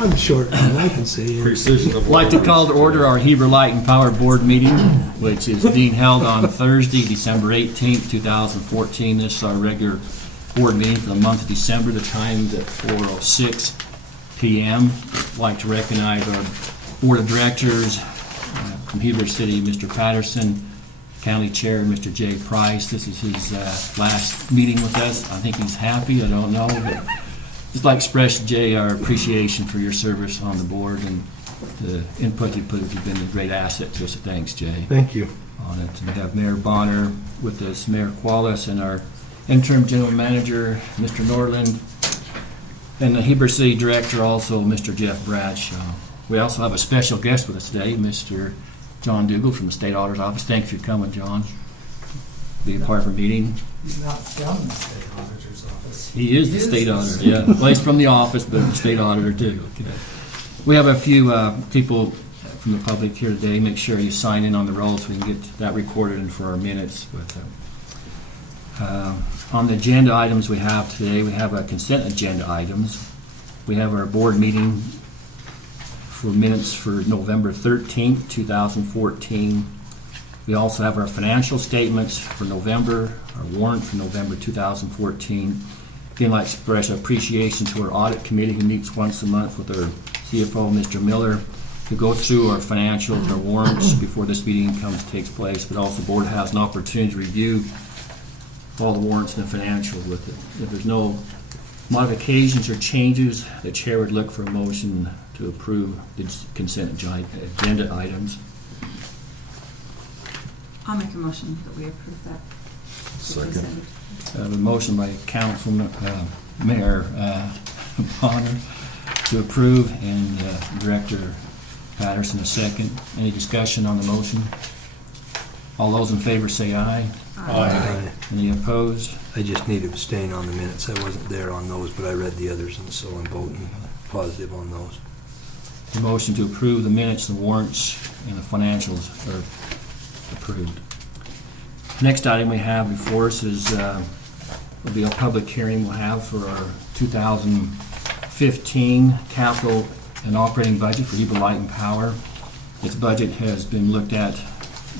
I'm short, and I can say it. Precision of I'd like to call to order our Heber Light and Power Board meeting, which is being held on Thursday, December 18th, 2014. This is our regular board meeting for the month of December. The time is at 4:06 p.m. I'd like to recognize our Board of Directors from Heber City, Mr. Patterson, County Chair, Mr. Jay Price. This is his last meeting with us. I think he's happy. I don't know, but just like to express, Jay, our appreciation for your service on the board and the input you put. You've been a great asset to us. So thanks, Jay. Thank you. On it. We have Mayor Bonner with us, Mayor Qualis, and our interim general manager, Mr. Norland, and the Heber City Director, also Mr. Jeff Bradshaw. We also have a special guest with us today, Mr. John Dougal from the State Auditor's Office. Thanks for coming, John. Be a part of our meeting. He's not from the State Auditor's Office. He is the State Auditor, yeah. Well, he's from the office, but the State Auditor too. Okay. We have a few people from the public here today. Make sure you sign in on the roll so we can get that recorded and for our minutes. On the agenda items we have today, we have consent agenda items. We have our board meeting for minutes for November 13th, 2014. We also have our financial statements for November, our warrant for November 2014. Again, I'd like to express appreciation to our audit committee who meets once a month with our CFO, Mr. Miller, to go through our financials, our warrants before this meeting takes place, but also the board has an opportunity to review all the warrants and the financials with it. If there's no modifications or changes, the chair would look for a motion to approve the consent agenda items. I'll make a motion that we approve that. Second. I have a motion by Councilman Mayor Bonner to approve, and Director Patterson a second. Any discussion on the motion? All those in favor say aye. Aye. Any opposed? I just need to abstain on the minutes. I wasn't there on those, but I read the others, and so I'm voting positive on those. The motion to approve the minutes, the warrants, and the financials are approved. Next item we have before us is will be a public hearing we'll have for our 2015 capital and operating budget for Heber Light and Power. This budget has been looked at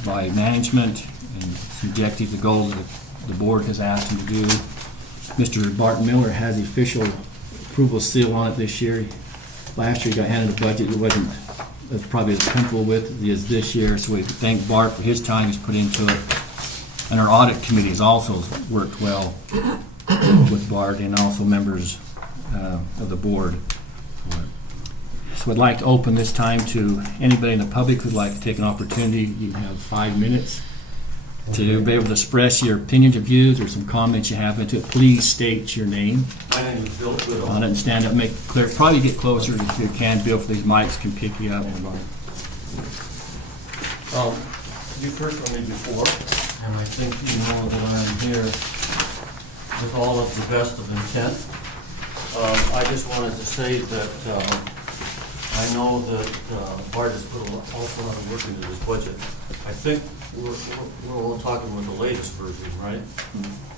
by management and its objective, the goals that the board has asked him to do. Mr. Bart Miller has the official approval seal on it this year. Last year he got handed a budget that wasn't as probably as comfortable with as this year, so we thank Bart for his time he's put into it. And our audit committee has also worked well with Bart and also members of the board. So I'd like to open this time to anybody in the public who'd like to take an opportunity. You have 5 minutes to be able to express your opinions or views or some comments you have into it. Please state your name. My name is Bill Goodall. On it and stand up, make it clear. Probably get closer if you can, Bill, for these mics can pick you up. You've heard from me before, and I think you know that I'm here with all of the best of intent. I just wanted to say that I know that Bart has put an awful lot of work into this budget. I think we're all talking with the latest version, right?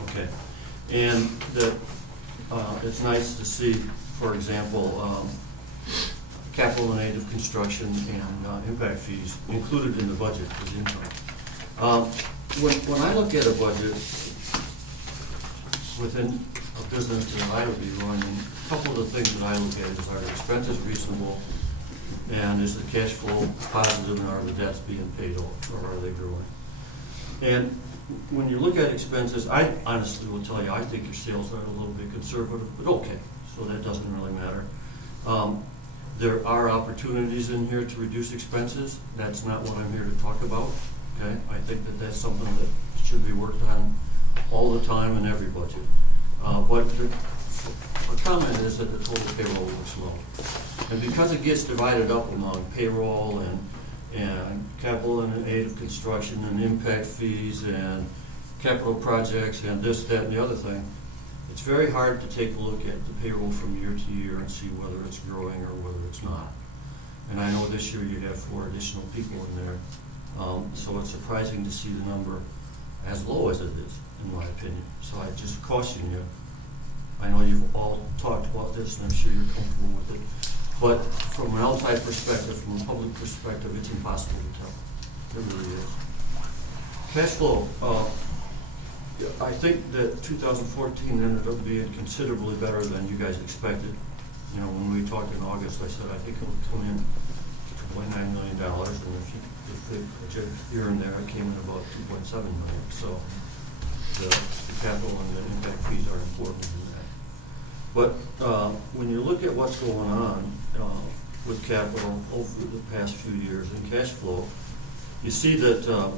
Okay. And that it's nice to see, for example, capital and aid of construction and impact fees included in the budget as income. When I look at a budget within a business that I would be running, a couple of the things that I look at is, are the expenses reasonable, and is the cash flow positive, and are the debts being paid off, or are they growing? And when you look at expenses, I honestly will tell you, I think your sales are a little bit conservative, but okay, so that doesn't really matter. There are opportunities in here to reduce expenses. That's not what I'm here to talk about, okay? I think that that's something that should be worked on all the time in every budget. But the comment is that the total payroll looks low. And because it gets divided up among payroll and capital and aid of construction and impact fees and capital projects and this, that, and the other thing, it's very hard to take a look at the payroll from year to year and see whether it's growing or whether it's not. And I know this year you have 4 additional people in there, so it's surprising to see the number as low as it is, in my opinion. So I just caution you. I know you've all talked about this this, and I'm sure you're comfortable with it. But from an outside perspective, from a public perspective, it's impossible to tell. It really is. Cash flow, I think that 2014 ended up being considerably better than you guys expected. You know, when we talked in August, I said I think it would come in $2.9 million, and if the project here and there, it came in about $2.7 million. So the capital and the impact fees are important in that. But when you look at what's going on with capital over the past few years in cash flow, you see that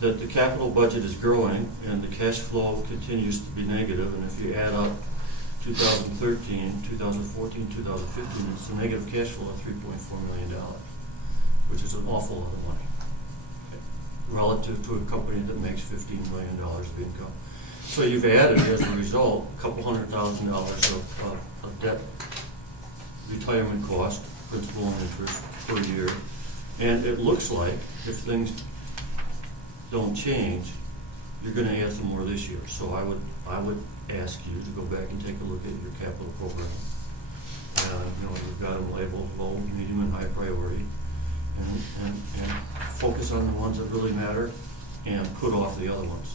that the capital budget is growing and the cash flow continues to be negative. And if you add up 2013, 2014, 2015, it's a negative cash flow of $3.4 million, which is an awful lot of money relative to a company that makes $15 million of income. So you've added, as a result, a couple $100,000 of debt retirement cost, principal and interest per year. And it looks like if things don't change, you're going to add some more this year. So I would ask you to go back and take a look at your capital program. You know, you've got them labeled low, medium, and high priority, and focus on the ones that really matter, and put off the other ones.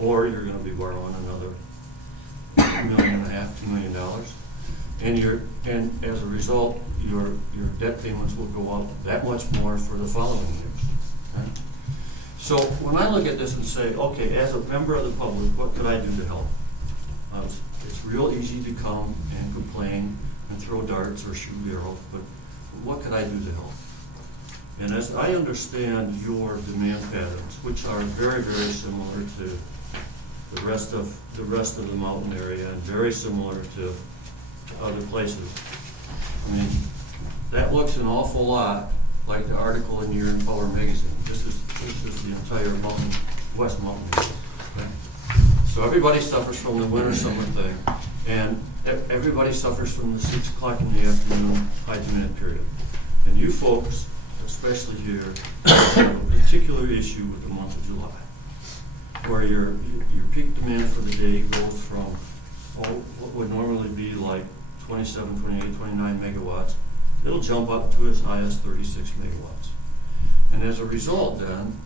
Or you're going to be borrowing another $1.5 million, $2 million, and as a result, your debt payments will go up that much more for the following years. Okay? So when I look at this and say, okay, as a member of the public, what could I do to help? It's real easy to come and complain and throw darts or shoot arrows, but what could I do to help? And as I understand your demand patterns, which are very, very similar to the rest of the mountain area and very similar to other places, I mean, that looks an awful lot like the article in your Empower magazine. This is the entire West Mountain area. Okay? So everybody suffers from the winter summer thing, and everybody suffers from the 6 o'clock in the afternoon high demand period. And you folks, especially here, have a particular issue with the month of July, where your peak demand for the day goes from what would normally be like 27, 28, 29 megawatts. It'll jump up to as high as 36 megawatts. And as a result, then,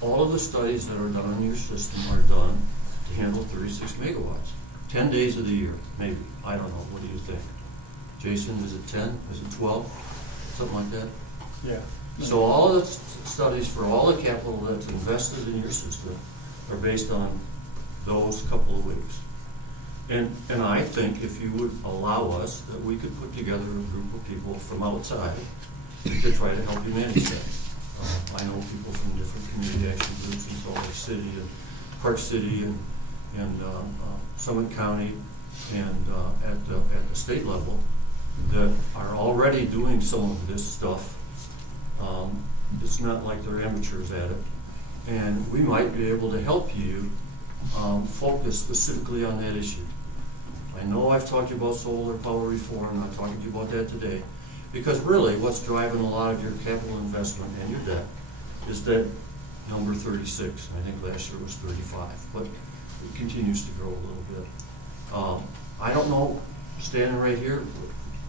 all of the studies that are done on your system are done to handle 36 megawatts. 10 days of the year, maybe. I don't know. What do you think? Jason, is it 10? Is it 12? Something like that? Yeah. So all of the studies for all the capital that's invested in your system are based on those couple of weeks. And I think if you would allow us, that we could put together a group of people from outside to try to help you manage that. I know people from different community action groups in Salt Lake City and Park City and Summit County and at the state level that are already doing some of this stuff. It's not like they're amateurs at it. And we might be able to help you focus specifically on that issue. I know I've talked to you about solar power reform, I'm talking to you about that today, because really what's driving a lot of your capital investment and your debt is that number 36. I think last year was 35, but it continues to grow a little bit. I don't know, standing right here,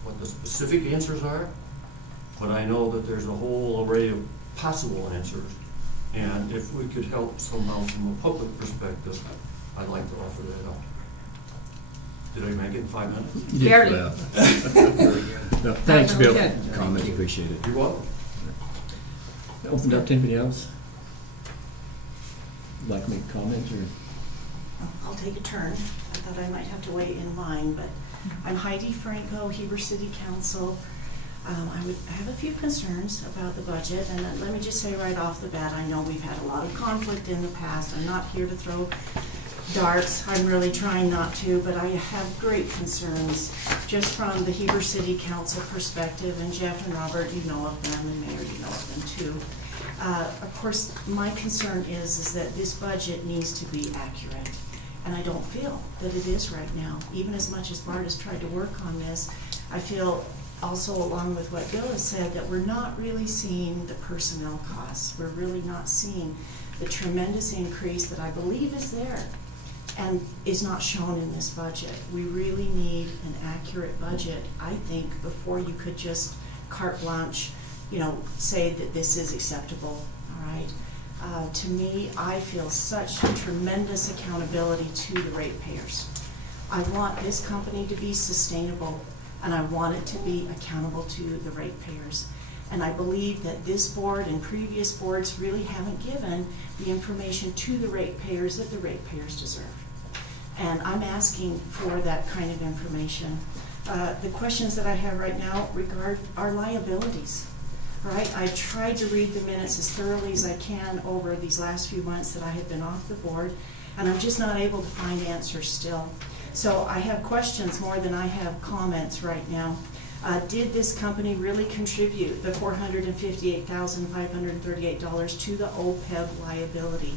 what the specific answers are, but I know that there's a whole array of possible answers, and if we could help somehow from a public perspective, I'd like to offer that up. Did I make it in 5 minutes? Barely. No, thanks, Bill. Good. Comments appreciated. You're welcome. Open up to anybody else? Like to make a comment or? I'll take a turn. I thought I might have to wait in line, but I'm Heidi Franco, Heber City Council. I have a few concerns about the budget, and let me just say right off the bat, I know we've had a lot of conflict in the past. I'm not here to throw darts. I'm really trying not to, but I have great concerns just from the Heber City Council perspective, and Jeff and Robert, you know of them, and Mayor, you know of them too. Of course, my concern is that this budget needs to be accurate, and I don't feel that it is right now. Even as much as Bart has tried to work on this, I feel also, along with what Bill has said, that we're not really seeing the personnel costs. We're really not seeing the tremendous increase that I believe is there. and is not shown in this budget. We really need an accurate budget, I think, before you could just carte blanche, say that this is acceptable, all right? To me, I feel such tremendous accountability to the ratepayers. I want this company to be sustainable, and I want it to be accountable to the ratepayers. And I believe that this board and previous boards really haven't given the information to the ratepayers that the ratepayers deserve. And I'm asking for that kind of information. The questions that I have right now regard our liabilities. All right, I've tried to read the minutes as thoroughly as I can over these last few months that I have been off the board, and I'm just not able to find answers still. So I have questions more than I have comments right now. Did this company really contribute the $458,538 to the OPEB liability?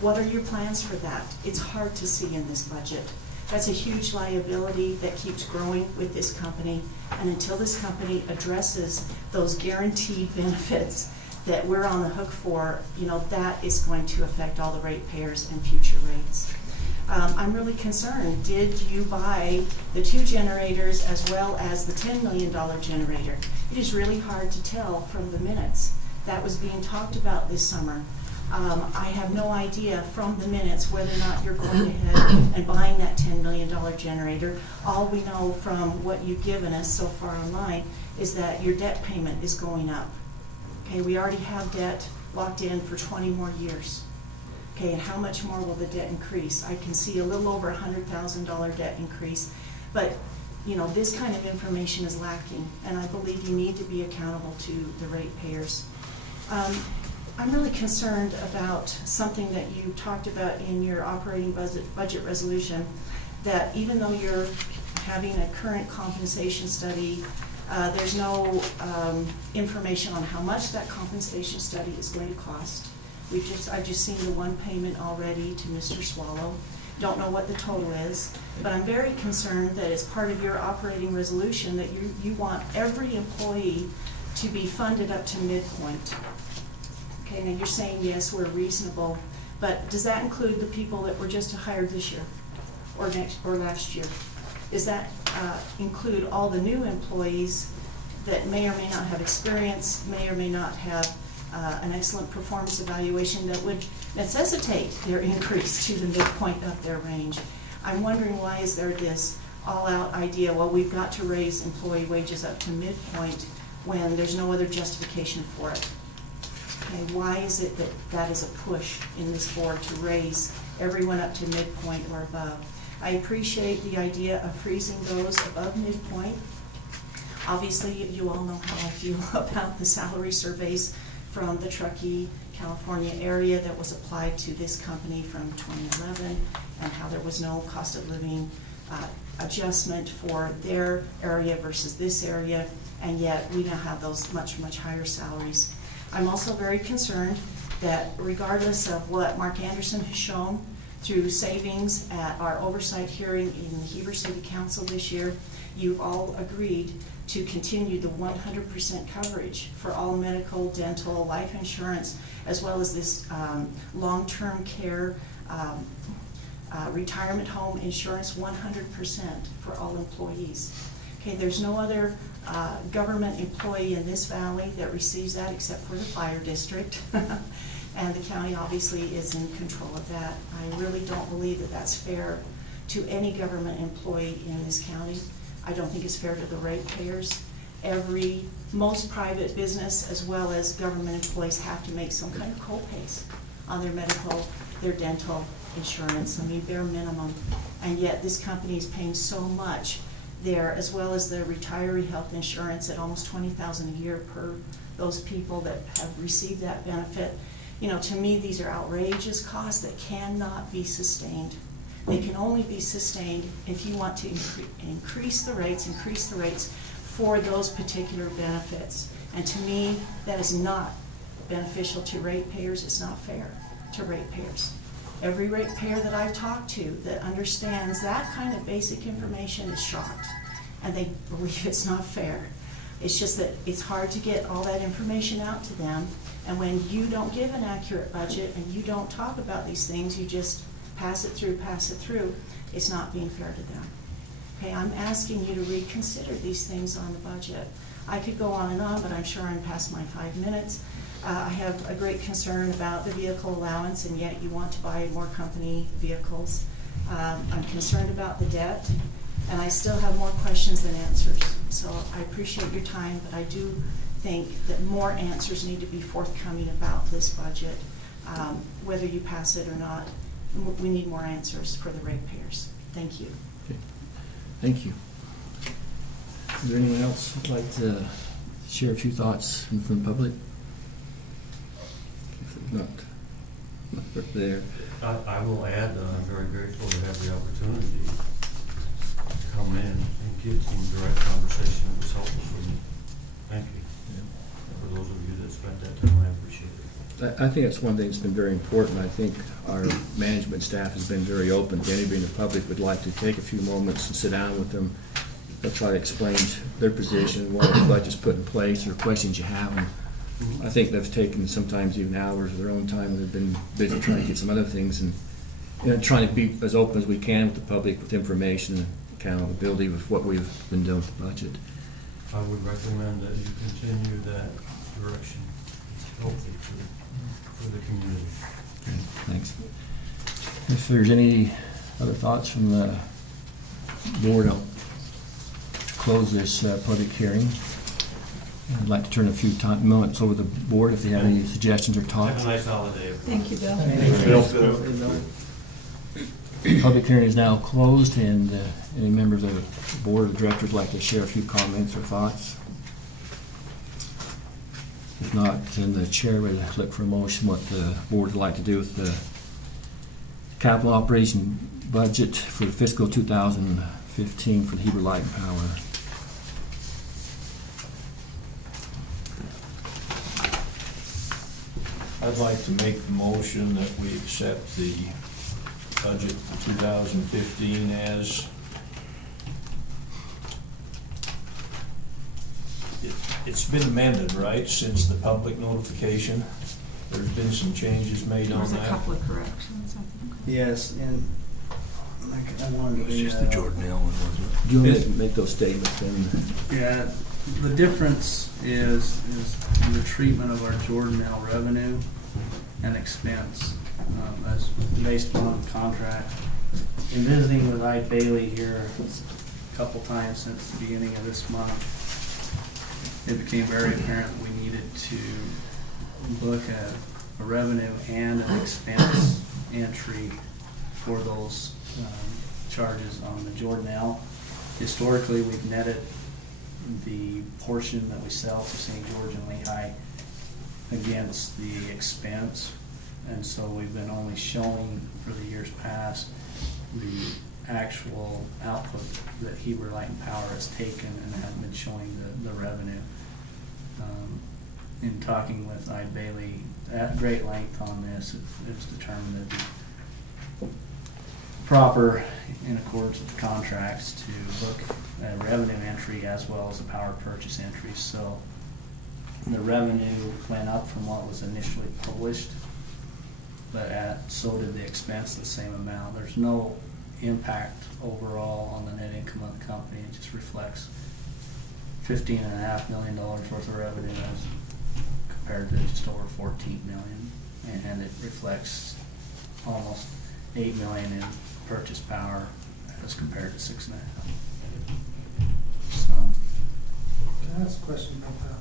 What are your plans for that? It's hard to see in this budget. That's a huge liability that keeps growing with this company, and until this company addresses those guaranteed benefits that we're on the hook for, that is going to affect all the ratepayers and future rates. I'm really concerned. Did you buy the 2 generators as well as the $10 million generator? It is really hard to tell from the minutes. That was being talked about this summer. I have no idea from the minutes whether or not you're going ahead and buying that $10 million generator. All we know from what you've given us so far online is that your debt payment is going up. Okay, we already have debt locked in for 20 more years. Okay, and how much more will the debt increase? I can see a little over $100,000 debt increase, but this kind of information is lacking, and I believe you need to be accountable to the ratepayers. I'm really concerned about something that you talked about in your operating budget resolution, that even though you're having a current compensation study, there's no information on how much that compensation study is going to cost. I've just seen the one payment already to Mr. Swallow. Don't know what the total is, but I'm very concerned that as part of your operating resolution that you want every employee to be funded up to midpoint. Okay, now you're saying, yes, we're reasonable, but does that include the people that were just hired this year or last year? Does that include all the new employees that may or may not have experience, may or may not have an excellent performance evaluation that would necessitate their increase to the midpoint of their range? I'm wondering, why is there this all-out idea, well, we've got to raise employee wages up to midpoint when there's no other justification for it? Okay, why is it that that is a push in this board to raise everyone up to midpoint or above? I appreciate the idea of freezing those above midpoint. Obviously, you all know how I feel about the salary surveys from the Truckee, California area that was applied to this company from 2011, and how there was no cost of living adjustment for their area versus this area, and yet we now have those much, much higher salaries. I'm also very concerned that regardless of what Mark Anderson has shown through savings at our oversight hearing in the Heber City Council this year, you've all agreed to continue the 100% coverage for all medical, dental, life insurance, as well as this long-term care retirement home insurance, 100% for all employees. Okay, there's no other government employee in this valley that receives that except for the fire district. And the county obviously is in control of that. I really don't believe that that's fair to any government employee in this county. I don't think it's fair to the ratepayers. Most private business as well as government employees have to make some kind of co-pays on their medical, their dental insurance, bare minimum. And yet this company is paying so much there, as well as the retiree health insurance at almost $20,000 a year per those people that have received that benefit. To me, these are outrageous costs that cannot be sustained. They can only be sustained if you want to increase the rates for those particular benefits. And to me, that is not beneficial to ratepayers. It's not fair to ratepayers. Every ratepayer that I've talked to that understands that kind of basic information is shocked, and they believe it's not fair. It's just that it's hard to get all that information out to them, and when you don't give an accurate budget and you don't talk about these things, you just pass it through, it's not being fair to them. Okay, I'm asking you to reconsider these things on the budget. I could go on and on, but I'm sure I'm past my 5 minutes. I have a great concern about the vehicle allowance, and yet you want to buy more company vehicles. I'm concerned about the debt, and I still have more questions than answers. So I appreciate your time, but I do think that more answers need to be forthcoming about this budget. Whether you pass it or not, we need more answers for the ratepayers. Thank you. Okay. Thank you. Is there anyone else who'd like to share a few thoughts from the public? If not there. I will add that I'm very grateful to have the opportunity to come in and get some direct conversation. It was helpful for me. Thank you. For those of you that spent that time, I appreciate it. I think that's one thing that's been very important. I think our management staff has been very open to anybody in the public would like to take a few moments and sit down with them. They'll try to explain their position, what the budget's put in place, or questions you have. And I think they've taken sometimes even hours of their own time. They've been busy trying to get some other things and trying to be as open as we can with the public with information and accountability with what we've been doing with the budget. I would recommend that you continue that direction. It's healthy for the community. Okay, thanks. If there's any other thoughts from the board, I'll close this public hearing. I'd like to turn a few moments over to the board if they have any suggestions or Have thoughts. a nice holiday. Thank you, Bill. Public hearing is now closed, and any member of the board of directors would like to share a few comments or thoughts? If not, then the chair would look for a motion what the board would like to do with the capital operation budget for fiscal 2015 for the Heber Light and Power. I'd like to make the motion that we accept the budget for 2015 as it's been amended, right, since the public notification? There's been some changes made There on was a that. couple of corrections, I think. Yes, and like, I wanted to It was bring just the that up. Jordan Hill one, wasn't it? Do you want to make those statements then? Yeah, the difference is the treatment of our Jordan L revenue and expense, as based on the contract. In visiting with I. Bailey here a couple times since the beginning of this month, it became very apparent we needed to look at a revenue and an expense entry for those charges on the Jordan L. Historically, we've netted the portion that we sell to St. George and Lehigh against the expense, and so we've been only showing for the years past the actual output that Heber Light and Power has taken and haven't been showing the revenue. In talking with I. Bailey at great length on this, it was determined that the proper, in accordance with the contracts, to look at revenue entry as well as the power purchase entry. So the revenue went up from what was initially published, but so did the expense, the same amount. There's no impact overall on the net income of the company. It just reflects $15.5 million worth of revenue as compared to just over $14 million, and it reflects almost $8 million in purchase power as compared to $6.5. So, Can I ask a question about that?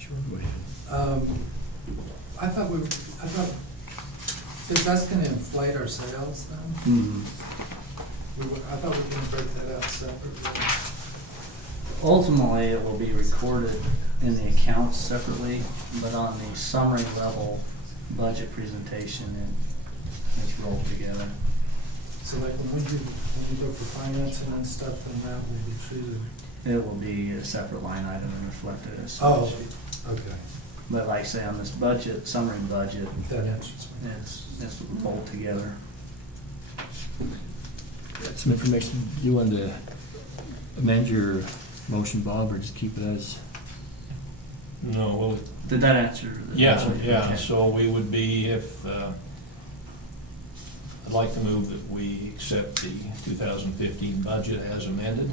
Sure. Go ahead. I thought, because that's gonna inflate our sales then? I thought we were gonna break that out separately. ultimately, it will be recorded in the accounts separately, but on the summary level budget presentation, it's rolled together. So like when we go for financing and stuff, then that will be treated. It will be a separate line item and reflected as such. Oh, okay, But like I say, on this budget, summary budget, that answers me. it's rolled together. Got some information. You want to amend your motion, Bob, or just keep it as? No, well, Did that answer? yeah, Okay. yeah, so we would be, if I'd like to move that we accept the 2015 budget as amended.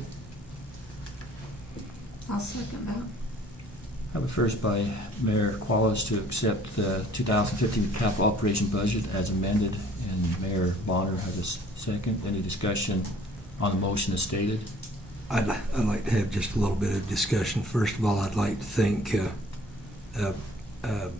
I'll second that. I have a first by Mayor Qualis to accept the 2015 capital operation budget as amended, and Mayor Bonner has a second. Any discussion on the motion as stated? I'd like to have just a little bit of discussion. First of all, I'd like to thank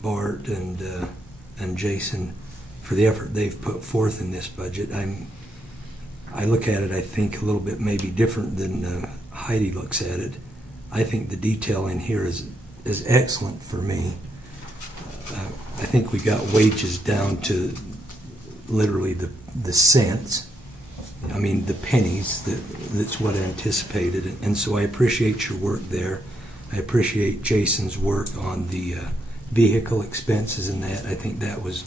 Bart and Jason for the effort they've put forth in this budget. I look at it, I think, a little bit maybe different than Heidi looks at it. I think the detail in here is excellent for me. I think we got wages down to literally the cents. I mean, the pennies, that's what I anticipated. And so I appreciate your work there. I appreciate Jason's work on the vehicle expenses and that. I think that was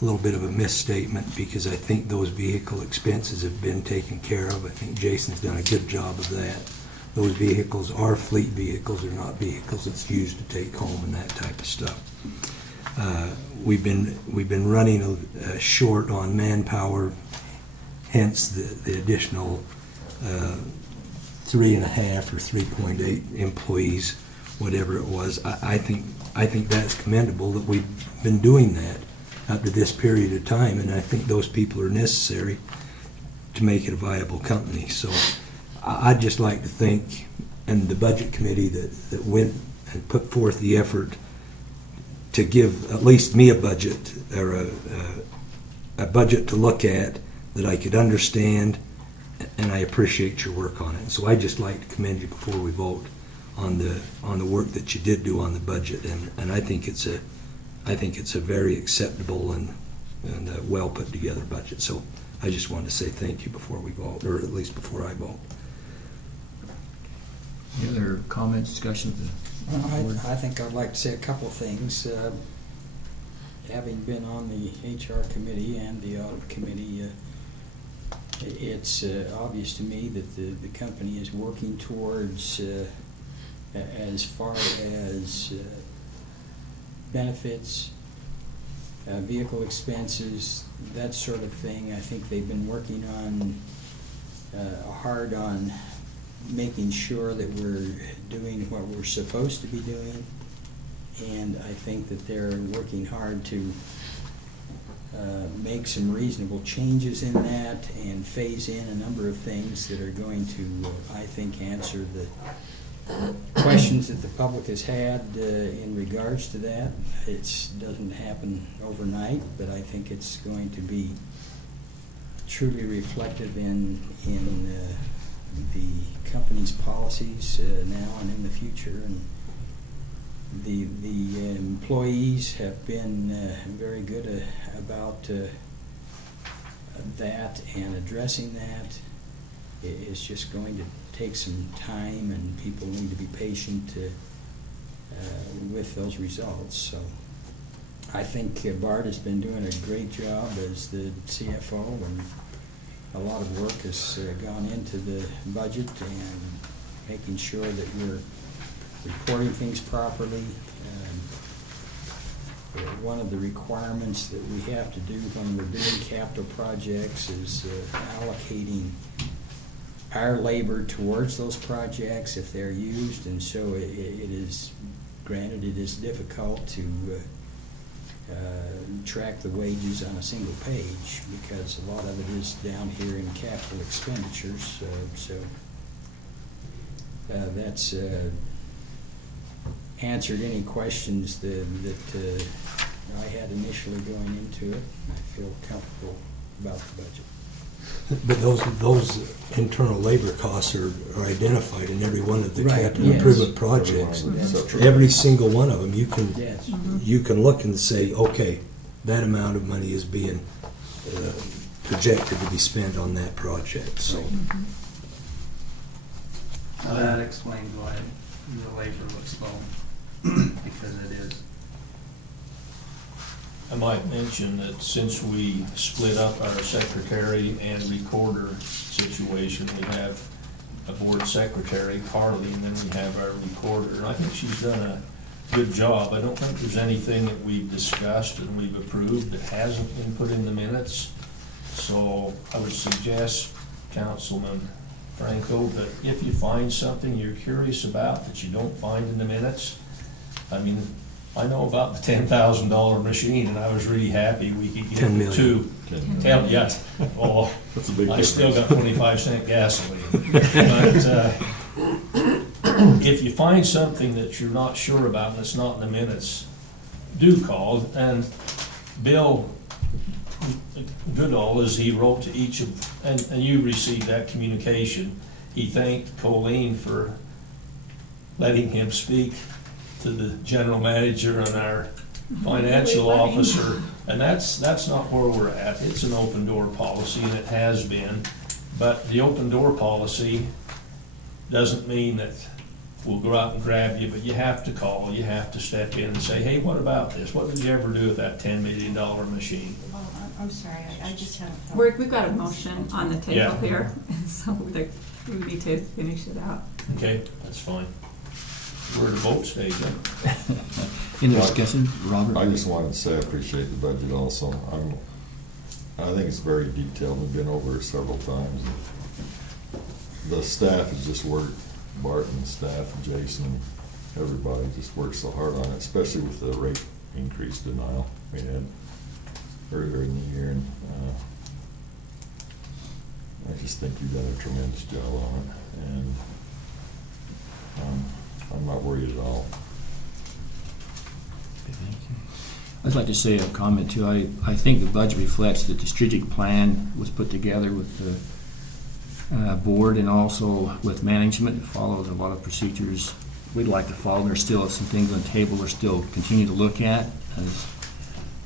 a little bit of a misstatement because I think those vehicle expenses have been taken care of. I think Jason's done a good job of that. Those vehicles are fleet vehicles. They're not vehicles that's used to take home and that type of stuff. We've been running short on manpower, hence the additional 3.5 or 3.8 employees, whatever it was. I think that's commendable that we've been doing that up to this period of time, and I think those people are necessary to make it a viable company. So I'd just like to thank and the budget committee that went and put forth the effort to give at least me a budget or a budget to look at that I could understand, and I appreciate your work on it. So I'd just like to commend you before we vote on the work that you did do on the budget, and I think it's a very acceptable and well put together budget. So I just wanted to say thank you before we vote, or at least before I vote. Any other comments, discussion of the board? I think I'd like to say a couple of things. Having been on the HR committee and the audit committee, it's obvious to me that the company is working towards, as far as benefits, vehicle expenses, that sort of thing. I think they've been working on hard on making sure that we're doing what we're supposed to be doing, and I think that they're working hard to make some reasonable changes in that and phase in a number of things that are going to, I think, answer the questions that the public has had in regards to that. It doesn't happen overnight, but I think it's going to be truly reflective in the company's policies now and in the future. And the employees have been very good about that and addressing that. It's just going to take some time, and people need to be patient with those results. So I think Bart has been doing a great job as the CFO, and a lot of work has gone into the budget and making sure that we're reporting things properly. One of the requirements that we have to do when we're doing capital projects is allocating our labor towards those projects if they're used, and so it is, granted, it is difficult to track the wages on a single page because a lot of it is down here in capital expenditures. So that's answered any questions that I had initially going into it. I feel comfortable about the budget. But those internal labor costs are identified in every one of the Right, capital yes. improvement projects. That's true. Every single one of them, Yes. you can look and say, okay, that amount of money is being projected to be spent on that project. So Now that explains why the labor looks low, because it is. I might mention that since we split up our secretary and recorder situation, we have a board secretary, Carly, and then we have our recorder. And I think she's done a good job. I don't think there's anything that we've discussed and we've approved that hasn't been put in the minutes. So I would suggest, Councilman Franco, that if you find something you're curious about that you don't find in the minutes, I mean, I know about the $10,000 machine, and I was really happy we could get 10 million. two. Yes, oh, That's a big I difference. still got 25-cent gasoline. But if you find something that you're not sure about and it's not in the minutes, do call. And Bill Goodall, as he wrote to each of, and you received that communication, he thanked Colleen for letting him speak to the general manager and our financial Really letting- officer. And that's not where we're at. It's an open door policy, and it has been. But the open door policy doesn't mean that we'll go out and grab you, but you have to call, you have to step in and say, hey, what about this? What did you ever do with that $10 million machine? Well, I'm sorry, I just haven't. thought- We've got a motion on the table Yeah. here, so we need to finish it out. Okay, that's fine. We're at a vote stage, then. Any discussion, Robert? I just wanted to say I appreciate the budget also. I think it's very detailed. We've been over it several times. The staff has just worked, Barton's staff, Jason, everybody just worked so hard on it, especially with the rate increase denial we had earlier in the year. And I just think you've done a tremendous job on it. And I'm not worried at all. I'd like to say a comment too. I think the budget reflects that the strategic plan was put together with the board and also with management. It follows a lot of procedures we'd like to follow. There's still some things on the table we're still continue to look at. As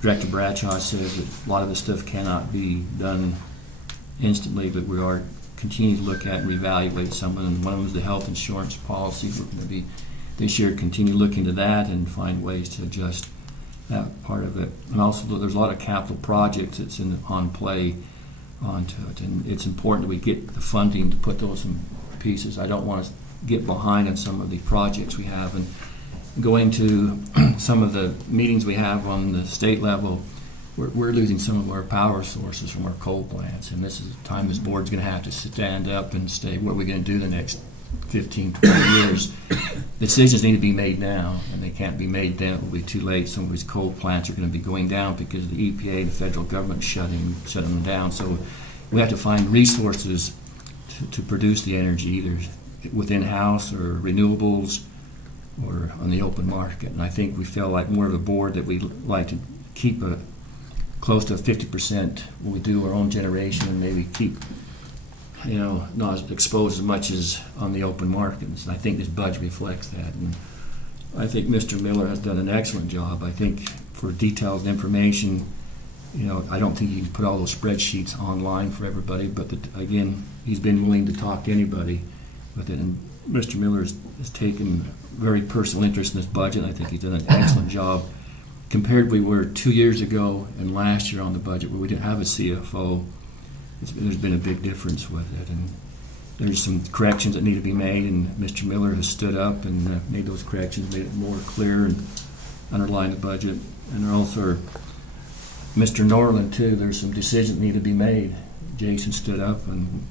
Director Bradshaw says, that a lot of this stuff cannot be done instantly, but we are continuing to look at and reevaluate some of them. One of them is the health insurance policy. We're going to be this year continue looking to that and find ways to adjust that part of it. And also, there's a lot of capital projects that's on play onto it, and it's important that we get the funding to put those in pieces. I don't want to get behind on some of the projects we have, and going to some of the meetings we have on the state level, we're losing some of our power sources from our coal plants, and this is the time this board's going to have to stand up and say, what are we going to do the next 15, 20 years? Decisions need to be made now, and they can't be made then. It will be too late. Some of these coal plants are going to be going down because the EPA and the federal government shutting them down. So we have to find resources to produce the energy, either within house or renewables or on the open market. And I think we feel like more of a board that we like to keep a close to 50% when we do our own generation, and maybe keep, not exposed as much as on the open markets. And I think this budget reflects that. And I think Mr. Miller has done an excellent job. I think for detailed information, I don't think you can put all those spreadsheets online for everybody, but again, he's been willing to talk to anybody with it. And Mr. Miller has taken very personal interest in this budget. I think he's done an excellent job. Compared we were 2 years ago and last year on the budget where we didn't have a CFO, there's been a big difference with it. And there's some corrections that need to be made, and Mr. Miller has stood up and made those corrections, made it more clear and underlined the budget. And there also are Mr. Norland too, there's some decisions that need to be made. Jason stood up and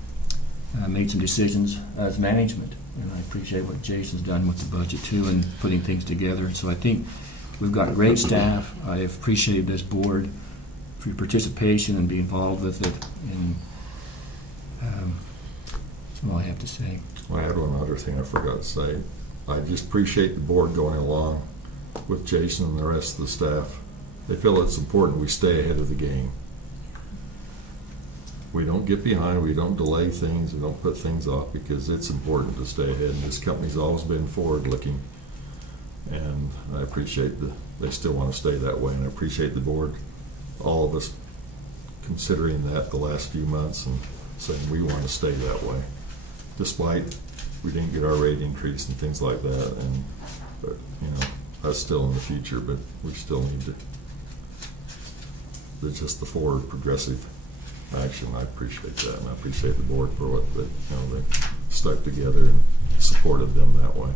made some decisions as management, and I appreciate what Jason's done with the budget too and putting things together. So I think we've got great staff. I have appreciated this board for your participation and being involved with it, and that's all I have to say. Well, I had one other thing I forgot to say. I just appreciate the board going along with Jason and the rest of the staff. They feel it's important we stay ahead of the game. We don't get behind, we don't delay things, we don't put things off, because it's important to stay ahead. And this company's always been forward-looking, and I appreciate they still want to stay that way. And I appreciate the board, all of us, considering that the last few months and saying we want to stay that way, despite we didn't get our rate increase and things like that. But that's still in the future. But we still need to. It's just the forward progressive action. I appreciate that, and I appreciate the board for what they stuck together and supported them that way.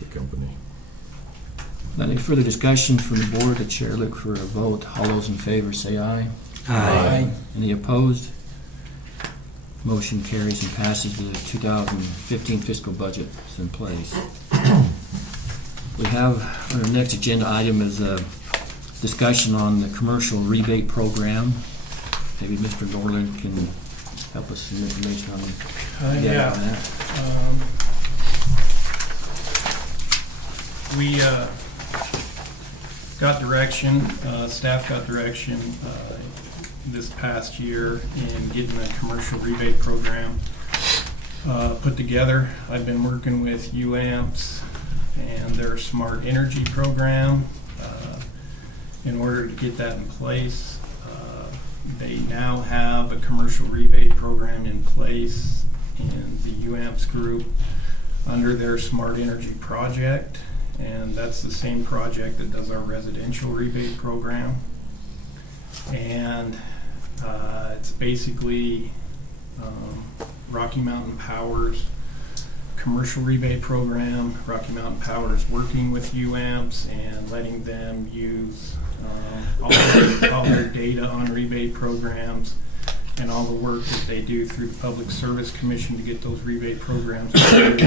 The company. Any further discussion from the board? The chair look for a vote. All those in favor say aye. Aye. Any opposed? Motion carries and passes. The 2015 fiscal budget is in place. We have, our next agenda item is a discussion on the commercial rebate program. Maybe Mr. Norland can help us some information on Yeah. on that. We got direction, staff got direction this past year in getting the commercial rebate program put together. I've been working with UAMPS and their smart energy program in order to get that in place. They now have a commercial rebate program in place in the UAMPS group under their smart energy project, and that's the same project that does our residential rebate program. And it's basically Rocky Mountain Power's commercial rebate program. Rocky Mountain Power is working with UAMPS and letting them use all their data on rebate programs and all the work that they do through the Public Service Commission to get those rebate programs approved.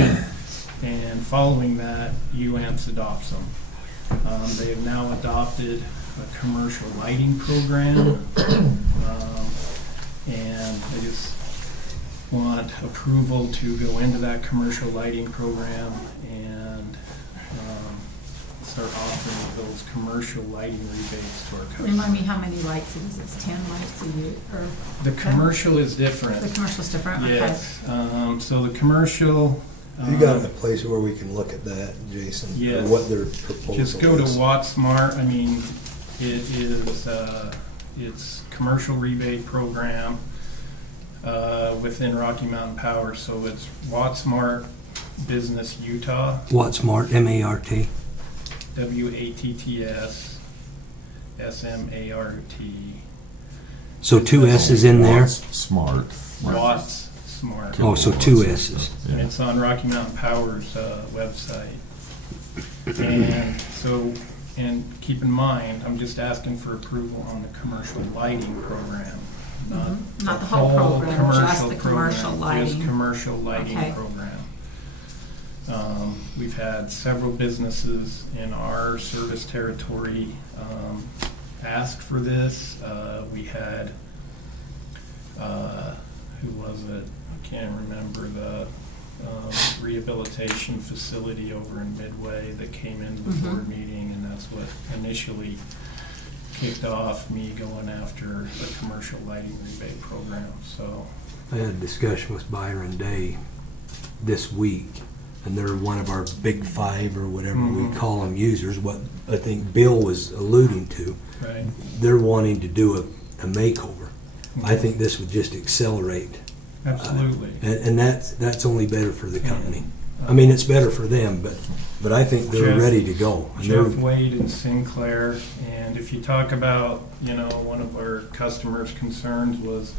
And following that, UAMPS adopts them. They have now adopted a commercial lighting program, and they just want approval to go into that commercial lighting program and start offering those commercial lighting rebates to our customers. Remind me how many lights it is. It's 10 lights a year, or? The commercial is different. The commercial's different, okay. Yes, so the commercial. You got a place where we can look at that, Jason? or Yes. What their proposal is? Just go to WattSmart. I mean, it is, it's commercial rebate program within Rocky Mountain Power. So it's WattSmart Business Utah, WattSmart, M-A-R-T. WATTS SMART. So two S's in there? Watts Smart. Watts Smart. Oh, so two S's. And Yeah. it's on Rocky Mountain Power's website. And so, and keep in mind, I'm just asking for approval on the commercial lighting program. Not the whole program, just the commercial Just lighting. commercial lighting Okay. program. We've had several businesses in our service territory ask for this. We had, who was it? I can't remember, the rehabilitation facility over in Midway that came into the Mhm. board meeting, and that's what initially kicked off me going after the commercial lighting rebate program, so. I had a discussion with Byron Day this week, and they're one of our big five or whatever we Mhm. call them users, what I think Bill was alluding to. Right. They're wanting to do a makeover. I think this would just accelerate. Absolutely. And that's only better for the company. I mean, it's better for them, but I think they're Jeff- ready to go. And they're- Jeff Wade and Sinclair, and if you talk about, one of our customers' concerns was